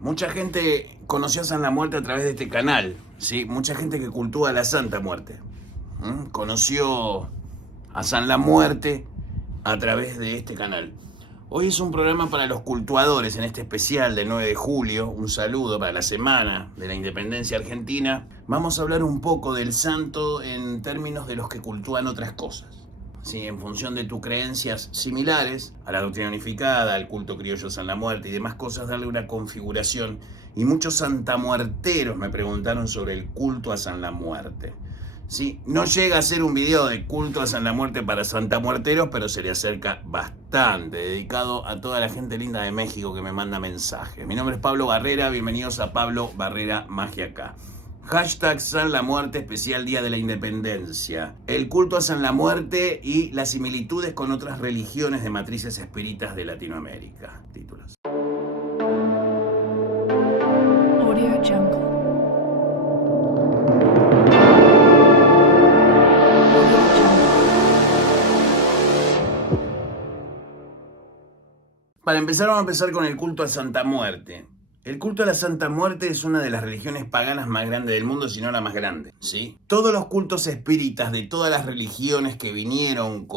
Mucha gente conoció a San La Muerte a través de este canal, ¿sí? Mucha gente que cultúa la Santa Muerte. Conoció a San La Muerte a través de este canal. Hoy es un programa para los cultuadores en este especial del 9 de julio. Un saludo para la semana de la independencia argentina. Vamos a hablar un poco del santo en términos de los que cultúan otras cosas. Sí, en función de tus creencias similares a la doctrina unificada, al culto criollo San La Muerte y demás cosas, darle una configuración. Y muchos santamuerteros me preguntaron sobre el culto a San La Muerte. Sí, no llega a ser un video de culto a San La Muerte para santamuerteros, pero se le acerca bastante, dedicado a toda la gente linda de México que me manda mensajes. Mi nombre es Pablo Barrera, bienvenidos a Pablo Barrera Magia Acá. Hashtag San La Muerte, especial Día de la Independencia. El culto a San La Muerte y las similitudes con otras religiones de matrices espíritas de Latinoamérica. Títulos. Audio Jungle. Para empezar, vamos a empezar con el culto a Santa Muerte. El culto a la Santa Muerte es una de las religiones paganas más grandes del mundo, si no la más grande, ¿sí? Todos los cultos espíritas de todas las religiones que vinieron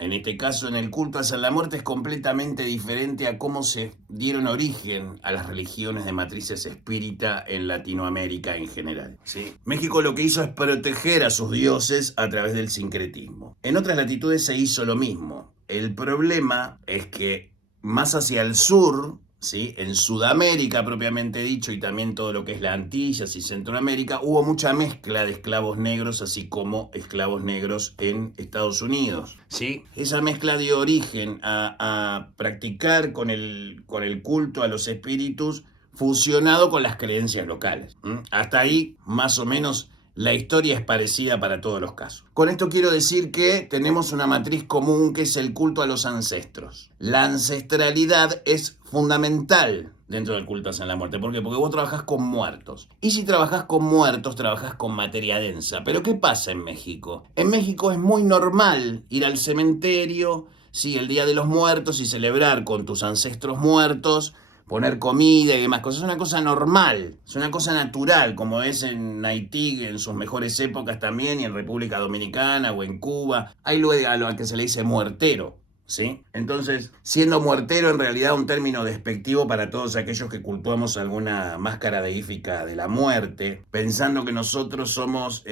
en este caso, en el culto a San La Muerte, es completamente diferente a cómo se dieron origen a las religiones de matrices espírita en Latinoamérica en general, ¿sí? México lo que hizo es proteger a sus dioses a través del sincretismo. En otras latitudes se hizo lo mismo. El problema es que más hacia el sur, ¿sí? En Sudamérica propiamente dicho, y también todo lo que es las Antillas y Centroamérica, hubo mucha mezcla de esclavos negros, así como esclavos negros en Estados Unidos, ¿sí? Esa mezcla dio origen a practicar con el culto a los espíritus fusionado con las creencias locales. Hasta ahí, más o menos, la historia es parecida para todos los casos. Con esto quiero decir que tenemos una matriz común que es el culto a los ancestros. La ancestralidad es fundamental dentro del culto a San La Muerte. ¿Por qué? Porque vos trabajás con muertos. Y si trabajás con muertos, trabajás con materia densa. ¿Pero qué pasa en México? En México es muy normal ir al cementerio, sí, el Día de los Muertos y celebrar con tus ancestros muertos, poner comida y demás cosas. Es una cosa normal, es una cosa natural, como es en Haití en sus mejores épocas también, y en República Dominicana o en Cuba. Hay luego a lo que se le dice muertero, ¿sí? Entonces, siendo muertero en realidad un término despectivo para todos aquellos que cultuamos alguna máscara deífica de la muerte, pensando que nosotros somos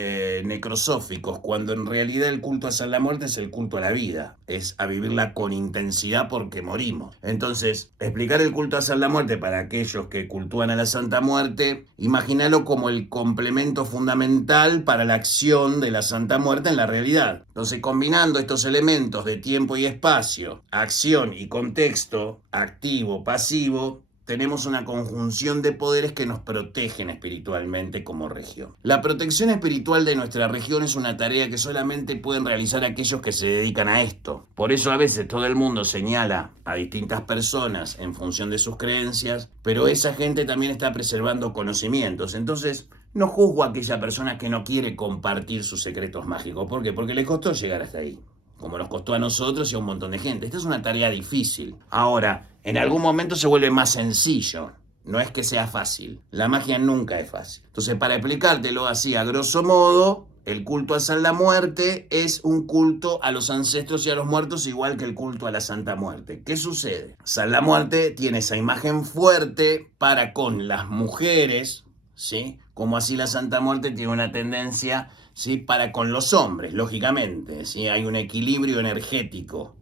necrosóficos, cuando en realidad el culto a San La Muerte es el culto a la vida, es a vivirla con intensidad porque morimos. Entonces, explicar el culto a San La Muerte para aquellos que cultúan a la Santa Muerte, imagínalo como el complemento fundamental para la acción de la Santa Muerte en la realidad. Entonces, combinando estos elementos de tiempo y espacio, acción y contexto, activo, pasivo, tenemos una conjunción de poderes que nos protegen espiritualmente como región. La protección espiritual de nuestra región es una tarea que solamente pueden realizar aquellos que se dedican a esto. Por eso a veces todo el mundo señala a distintas personas en función de sus creencias, pero esa gente también está preservando conocimientos. Entonces, no juzgo a aquella persona que no quiere compartir sus secretos mágicos. ¿Por qué? Porque le costó llegar hasta ahí, como nos costó a nosotros y a un montón de gente. Esta es una tarea difícil. Ahora, en algún momento se vuelve más sencillo. No es que sea fácil. La magia nunca es fácil. Entonces, para explicártelo así, a grosso modo, el culto a San La Muerte es un culto a los ancestros y a los muertos, igual que el culto a la Santa Muerte. ¿Qué sucede? San La Muerte tiene esa imagen fuerte para con las mujeres, ¿sí? Como así la Santa Muerte tiene una tendencia, ¿sí?, para con los hombres, lógicamente, ¿sí? Hay un equilibrio energético.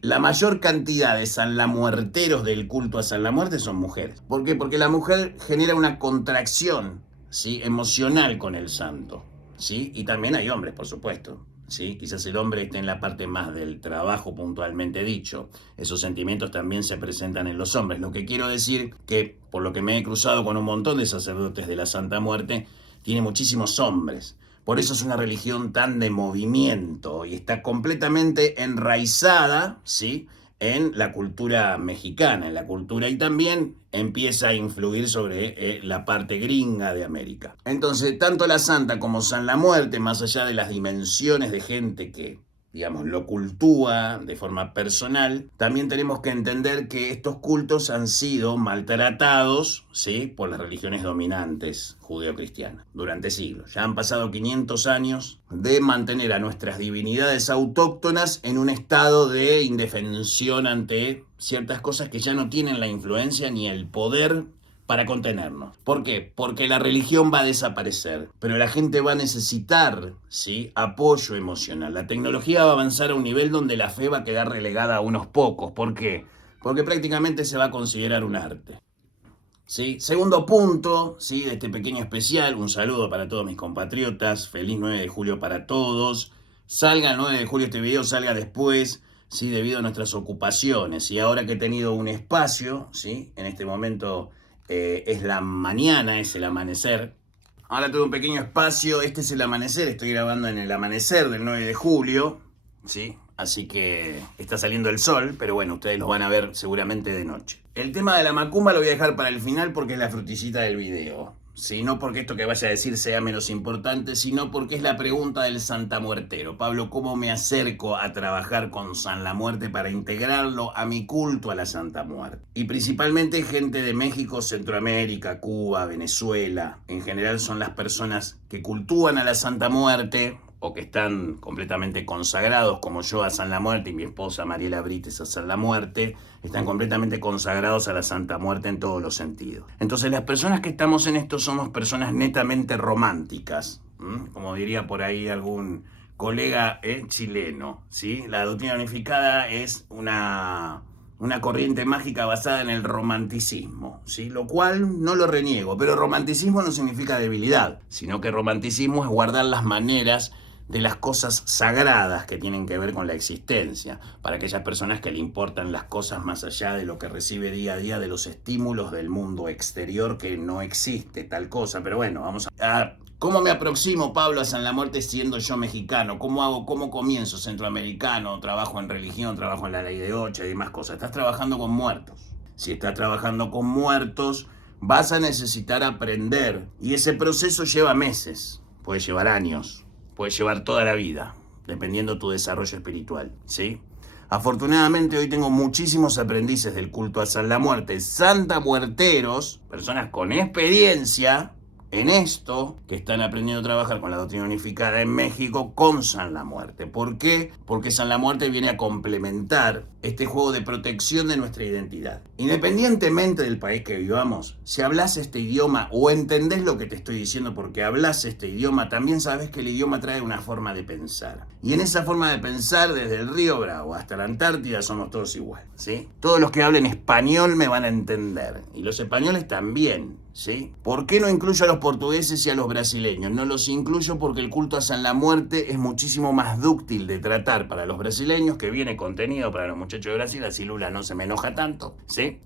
La mayor cantidad de sanlamuerteros del culto a San La Muerte son mujeres. ¿Por qué? Porque la mujer genera una contracción, ¿sí?, emocional con el santo, ¿sí? Y también hay hombres, por supuesto, ¿sí? Quizás el hombre esté en la parte más del trabajo puntualmente dicho. Esos sentimientos también se presentan en los hombres. Lo que quiero decir que, por lo que me he cruzado con un montón de sacerdotes de la Santa Muerte, tiene muchísimos hombres. Por eso es una religión tan de movimiento y está completamente enraizada, ¿sí?, en la cultura mexicana, en la cultura, y también empieza a influir sobre la parte gringa de América. Entonces, tanto la Santa como San La Muerte, más allá de las dimensiones de gente que digamos, lo cultúa de forma personal, también tenemos que entender que estos cultos han sido maltratados, ¿sí?, por las religiones dominantes judeocristianas durante siglos. Ya han pasado 500 años de mantener a nuestras divinidades autóctonas en un estado de indefensión ante ciertas cosas que ya no tienen la influencia ni el poder para contenernos. ¿Por qué? Porque la religión va a desaparecer, pero la gente va a necesitar, ¿sí?, apoyo emocional. La tecnología va a avanzar a un nivel donde la fe va a quedar relegada a unos pocos. ¿Por qué? Porque prácticamente se va a considerar un arte. ¿Sí? Segundo punto, ¿sí?, de este pequeño especial, un saludo para todos mis compatriotas, feliz 9 de julio para todos. Salga el 9 de julio este video, salga después, ¿sí?, debido a nuestras ocupaciones. Y ahora que he tenido un espacio, ¿sí?, en este momento es la mañana, es el amanecer. Ahora tuve un pequeño espacio, este es el amanecer, estoy grabando en el amanecer del 9 de julio, ¿sí? Así que está saliendo el sol, pero bueno, ustedes lo van a ver seguramente de noche. El tema de la macumba lo voy a dejar para el final porque es la frutillita del video. Sí, no porque esto que vaya a decir sea menos importante, sino porque es la pregunta del santamuertero. Pablo, ¿cómo me acerco a trabajar con San la Muerte para integrarlo a mi culto a la Santa Muerte? Y principalmente gente de México, Centroamérica, Cuba, Venezuela. En general son las personas que cultúan a la Santa Muerte o que están completamente consagrados, como yo a San la Muerte y mi esposa Mariela Brites a San la Muerte, están completamente consagrados a la Santa Muerte en todos los sentidos. Entonces las personas que estamos en esto somos personas netamente románticas, como diría por ahí algún colega chileno, ¿sí? La doctrina unificada es una corriente mágica basada en el romanticismo, ¿sí? Lo cual no lo reniego, pero romanticismo no significa debilidad, sino que romanticismo es guardar las maneras de las cosas sagradas que tienen que ver con la existencia, para aquellas personas que le importan las cosas más allá de lo que recibe día a día de los estímulos del mundo exterior, que no existe tal cosa. Pero bueno, vamos a... ¿Cómo me aproximo, Pablo, a San la Muerte siendo yo mexicano? ¿Cómo hago? ¿Cómo comienzo? Centroamericano, trabajo en religión, trabajo en la ley de 8 y demás cosas. Estás trabajando con muertos. Si estás trabajando con muertos, vas a necesitar aprender. Y ese proceso lleva meses, puede llevar años, puede llevar toda la vida, dependiendo tu desarrollo espiritual, ¿sí? Afortunadamente hoy tengo muchísimos aprendices del culto a San la Muerte, santamuerteros, personas con experiencia en esto, que están aprendiendo a trabajar con la doctrina unificada en México con San la Muerte. ¿Por qué? Porque San la Muerte viene a complementar este juego de protección de nuestra identidad. Independientemente del país que vivamos, si hablas este idioma o entendés lo que te estoy diciendo porque hablas este idioma, también sabes que el idioma trae una forma de pensar. Y en esa forma de pensar, desde el Río Bravo hasta la Antártida, somos todos iguales, ¿sí? Todos los que hablen español me van a entender. Y los españoles también, ¿sí? ¿Por qué no incluyo a los portugueses y a los brasileños? No los incluyo porque el culto a San la Muerte es muchísimo más dúctil de tratar para los brasileños, que viene contenido para los muchachos de Brasil, así Lula no se me enoja tanto, ¿sí?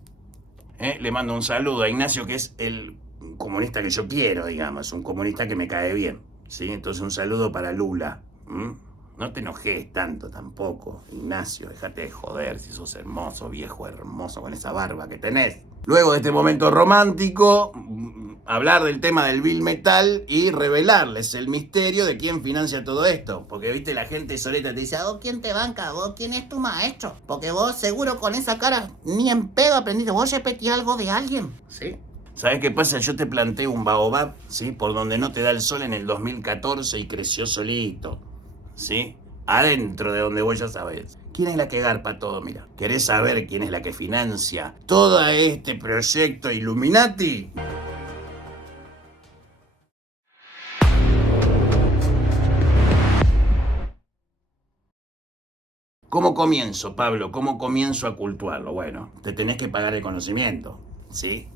Le mando un saludo a Ignacio, que es el comunista que yo quiero, digamos, un comunista que me cae bien, ¿sí? Entonces un saludo para Lula. No te enojes tanto tampoco, Ignacio, déjate de joder si sos hermoso, viejo hermoso, con esa barba que tenés. Luego de este momento romántico, hablar del tema del Bill Metal y revelarles el misterio de quién financia todo esto. Porque, viste, la gente soleta te dice, ¿vos quién te banca? ¿Vos quién es tu maestro? Porque vos seguro con esa cara ni en pedo aprendiste. ¿Vos repetí algo de alguien? ¿Sí? ¿Sabes qué pasa? Yo te planté un baobab, ¿sí? Por donde no te da el sol en el 2014 y creció solito, ¿sí? Adentro de donde vos ya sabés. ¿Quién es la que garpa todo? Mira, ¿querés saber quién es la que financia todo este proyecto Illuminati? ¿Cómo comienzo, Pablo? ¿Cómo comienzo a cultuarlo? Bueno, te tenés que pagar el conocimiento, ¿sí?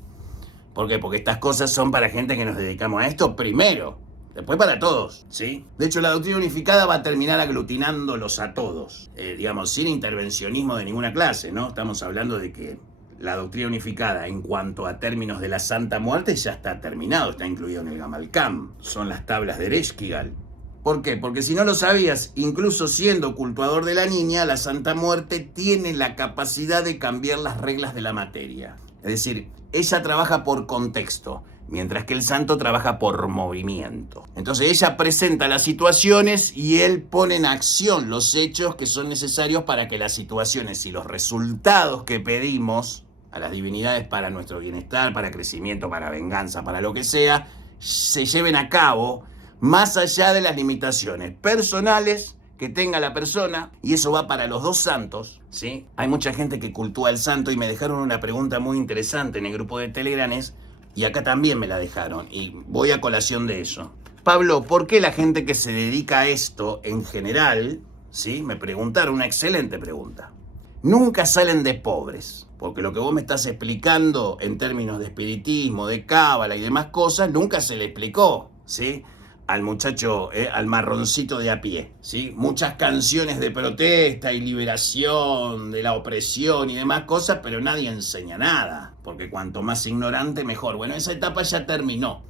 ¿Por qué? Porque estas cosas son para gente que nos dedicamos a esto primero. Después para todos, ¿sí? De hecho, la doctrina unificada va a terminar aglutinándolos a todos, digamos, sin intervencionismo de ninguna clase, ¿no? Estamos hablando de que la doctrina unificada, en cuanto a términos de la Santa Muerte, ya está terminado, está incluido en el Gamalcam, son las tablas de Ereshkigal. ¿Por qué? Porque si no lo sabías, incluso siendo cultuador de la niña, la Santa Muerte tiene la capacidad de cambiar las reglas de la materia. Es decir, ella trabaja por contexto. mientras que el santo trabaja por movimiento. Entonces ella presenta las situaciones y él pone en acción los hechos que son necesarios para que las situaciones y los resultados que pedimos a las divinidades para nuestro bienestar, para crecimiento, para venganza, para lo que sea, se lleven a cabo más allá de las limitaciones personales que tenga la persona, y eso va para los dos santos, ¿sí? Hay mucha gente que cultúa al santo y me dejaron una pregunta muy interesante en el grupo de Telegram, y acá también me la dejaron, y voy a colación de eso. Pablo, ¿por qué la gente que se dedica a esto en general, ¿sí? Me preguntaron, una excelente pregunta. Nunca salen de pobres, porque lo que vos me estás explicando en términos de espiritismo, de cábala y demás cosas, nunca se le explicó, ¿sí? Al muchacho, al marroncito de a pie, ¿sí? Muchas canciones de protesta y liberación de la opresión y demás cosas, pero nadie enseña nada, porque cuanto más ignorante, mejor. Bueno, esa etapa ya terminó.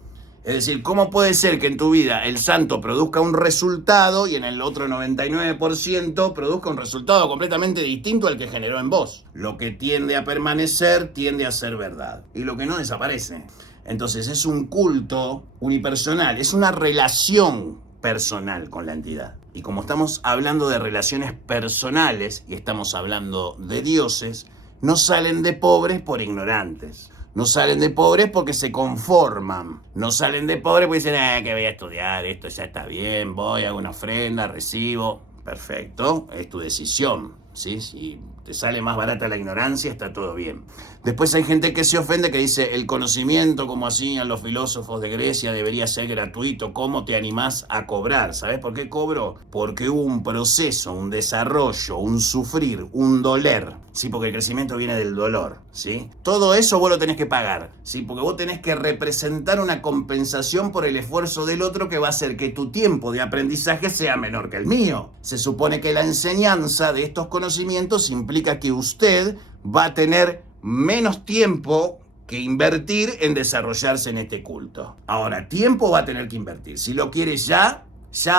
Es decir, ¿cómo puede ser que en tu vida el santo produzca un resultado y en el otro 99% produzca un resultado completamente distinto al que generó en vos? Lo que tiende a permanecer tiende a ser verdad, y lo que no desaparece. Entonces es un culto unipersonal, es una relación personal con la entidad. Y como estamos hablando de relaciones personales y estamos hablando de dioses, no salen de pobres por ignorantes. No salen de pobres porque se conforman. No salen de pobres porque dicen, que voy a estudiar, esto ya está bien, voy, hago una ofrenda, recibo. Perfecto, es tu decisión, ¿sí? Si te sale más barata la ignorancia, está todo bien. Después hay gente que se ofende, que dice, el conocimiento, como hacían los filósofos de Grecia, debería ser gratuito. ¿Cómo te animás a cobrar? ¿Sabés por qué cobro? Porque hubo un proceso, un desarrollo, un sufrir, un doler. Sí, porque el crecimiento viene del dolor, ¿sí? Todo eso vos lo tenés que pagar, ¿sí? Porque vos tenés que representar una compensación por el esfuerzo del otro que va a hacer que tu tiempo de aprendizaje sea menor que el mío. Se supone que la enseñanza de estos conocimientos implica que usted va a tener menos tiempo que invertir en desarrollarse en este culto. Ahora, tiempo va a tener que invertir. Si lo quiere ya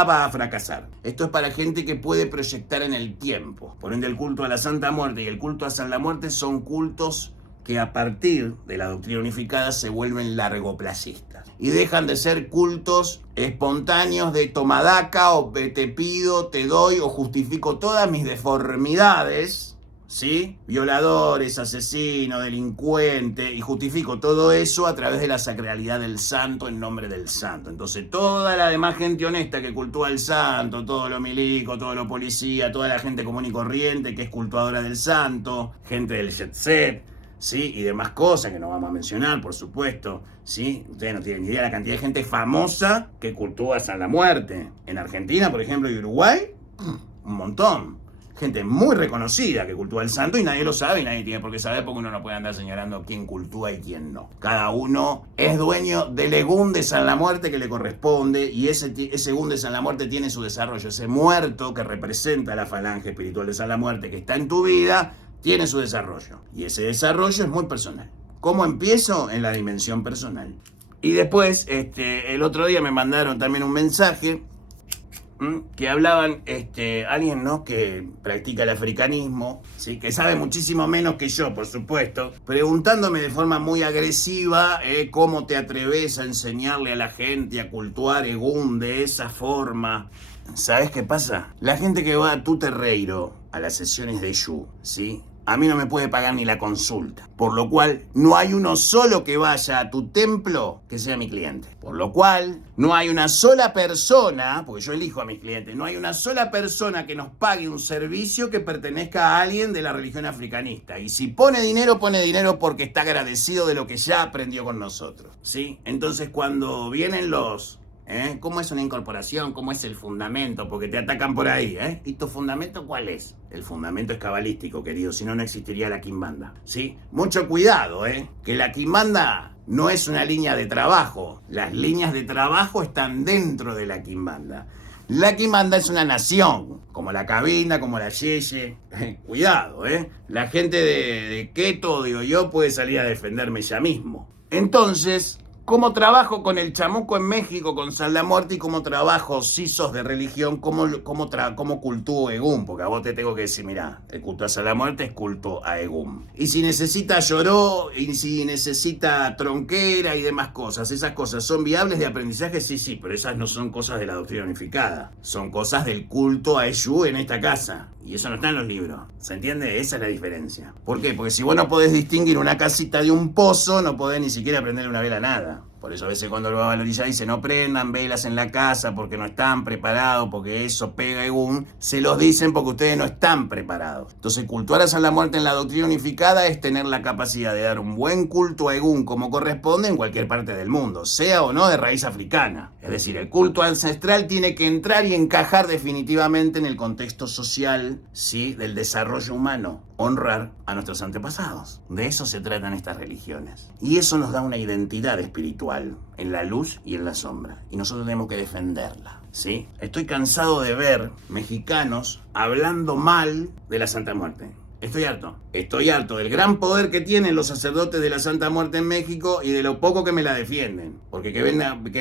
va a fracasar. Esto es para gente que puede proyectar en el tiempo. Por ende, el culto a la Santa Muerte y el culto a San la Muerte son cultos que a partir de la doctrina unificada se vuelven largoplacistas y dejan de ser cultos espontáneos de tomadaca o te pido, te doy o justifico todas mis deformidades, ¿sí? Violadores, asesinos, delincuentes, y justifico todo eso a través de la sacralidad del santo en nombre del santo. Entonces toda la demás gente honesta que cultúa al santo, todo lo milico, todo lo policía, toda la gente común y corriente que es cultuadora del santo, gente del jet set, ¿sí? Y demás cosas que no vamos a mencionar, por supuesto, ¿sí? Ustedes no tienen ni idea de la cantidad de gente famosa que cultúa a San la Muerte. En Argentina, por ejemplo, y Uruguay, un montón. Gente muy reconocida que cultúa al santo y nadie lo sabe y nadie tiene por qué saber, porque uno no puede andar señalando quién cultúa y quién no. Cada uno es dueño del egún de San la Muerte que le corresponde, y ese egún de San la Muerte tiene su desarrollo. Ese muerto que representa la falange espiritual de San la Muerte que está en tu vida tiene su desarrollo, y ese desarrollo es muy personal. ¿Cómo empiezo? En la dimensión personal. Y después, el otro día me mandaron también un mensaje que hablaban, alguien, ¿no?, que practica el africanismo, ¿sí?, que sabe muchísimo menos que yo, por supuesto, preguntándome de forma muy agresiva cómo te atreves a enseñarle a la gente a cultuar egún de esa forma. ¿Sabes qué pasa? La gente que va a tu terreiro, a las sesiones de Yu, ¿sí?, a mí no me puede pagar ni la consulta. Por lo cual, no hay uno solo que vaya a tu templo que sea mi cliente. Por lo cual, no hay una sola persona, porque yo elijo a mis clientes, no hay una sola persona que nos pague un servicio que pertenezca a alguien de la religión africanista. Y si pone dinero porque está agradecido de lo que ya aprendió con nosotros, ¿sí? Entonces, cuando vienen los... ¿Cómo es una incorporación? ¿Cómo es el fundamento? Porque te atacan por ahí, ¿Y tu fundamento cuál es? El fundamento es cabalístico, querido, si no, no existiría la quimbanda, ¿sí? Mucho cuidado, que la quimbanda no es una línea de trabajo. Las líneas de trabajo están dentro de la quimbanda. La quimbanda es una nación, como la cabinda, como la yeye. Cuidado, La gente de Keto, digo yo, puede salir a defenderme ya mismo. Entonces, ¿Cómo trabajo con el chamuco en México, con Sal la Muerte, y cómo trabajo sisos de religión, cómo cultúo Egún? Porque a vos te tengo que decir, mirá, el culto a Sal la Muerte es culto a Egún. Y si necesita lloró, y si necesita tronquera y demás cosas, ¿esas cosas son viables de aprendizaje? Sí, pero esas no son cosas de la doctrina unificada. Son cosas del culto a Eshu en esta casa. Y eso no está en los libros. ¿Se entiende? Esa es la diferencia. ¿Por qué? Porque si vos no podés distinguir una casita de un pozo, no podés ni siquiera prenderle una vela a nada. Por eso a veces cuando lo va a valorizar dice no prendan velas en la casa porque no están preparados, porque eso pega Egún. Se los dicen porque ustedes no están preparados. Entonces cultuar a Sal la Muerte en la doctrina unificada es tener la capacidad de dar un buen culto a Egún como corresponde en cualquier parte del mundo, sea o no de raíz africana. Es decir, el culto ancestral tiene que entrar y encajar definitivamente en el contexto social, ¿sí?, del desarrollo humano. Honrar a nuestros antepasados. De eso se tratan estas religiones. Y eso nos da una identidad espiritual en la luz y en la sombra. Y nosotros tenemos que defenderla. ¿Sí? Estoy cansado de ver mexicanos hablando mal de la Santa Muerte. Estoy harto. Estoy harto del gran poder que tienen los sacerdotes de la Santa Muerte en México y de lo poco que me la defienden. Porque que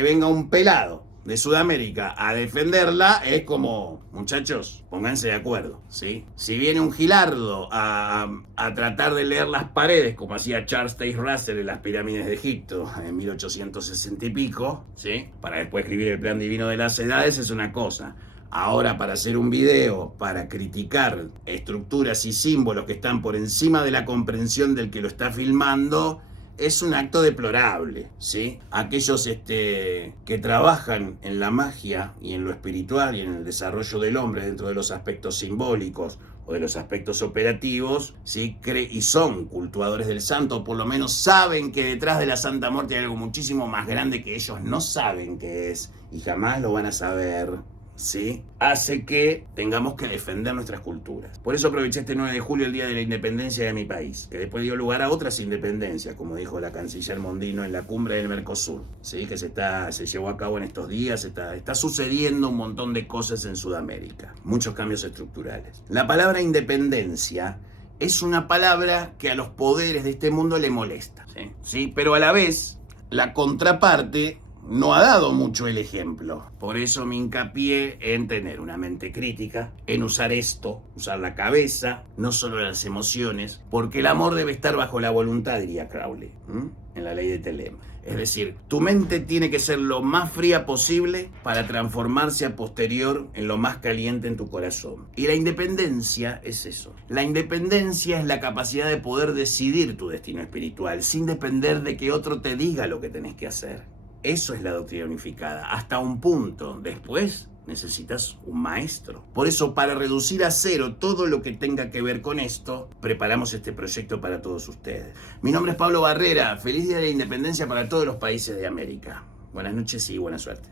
venga un pelado de Sudamérica a defenderla es como, muchachos, pónganse de acuerdo, ¿sí? Si viene un gilardo a tratar de leer las paredes, como hacía Charles Taze Russell en las pirámides de Egipto en 1860 y pico, ¿sí?, para después escribir el plan divino de las edades, es una cosa. Ahora, para hacer un video, para criticar estructuras y símbolos que están por encima de la comprensión del que lo está filmando, es un acto deplorable, ¿sí? Aquellos que trabajan en la magia y en lo espiritual y en el desarrollo del hombre dentro de los aspectos simbólicos o de los aspectos operativos, ¿sí?, y son cultuadores del santo, o por lo menos saben que detrás de la Santa Muerte hay algo muchísimo más grande que ellos no saben qué es y jamás lo van a saber, ¿sí?, hace que tengamos que defender nuestras culturas. Por eso aproveché este 9 de julio, el día de la independencia de mi país, que después dio lugar a otras independencias, como dijo la canciller Mondino en la cumbre del Mercosur, ¿sí?, que se llevó a cabo en estos días. Está sucediendo un montón de cosas en Sudamérica, muchos cambios estructurales. La palabra independencia es una palabra que a los poderes de este mundo le molesta, ¿sí? Pero a la vez, la contraparte no ha dado mucho el ejemplo. Por eso me hincapié en tener una mente crítica, en usar usar la cabeza, no solo las emociones, porque el amor debe estar bajo la voluntad, diría Crowley, en la ley de Telema. Es decir, tu mente tiene que ser lo más fría posible para transformarse a posterior en lo más caliente en tu corazón. Y la independencia es eso. La independencia es la capacidad de poder decidir tu destino espiritual sin depender de que otro te diga lo que tenés que hacer. Eso es la doctrina unificada, hasta un punto. Después necesitas un maestro. Por eso, para reducir a cero todo lo que tenga que ver con esto, preparamos este proyecto para todos ustedes. Mi nombre es Pablo Barrera. Feliz Día de la Independencia para todos los países de América. Buenas noches y buena suerte.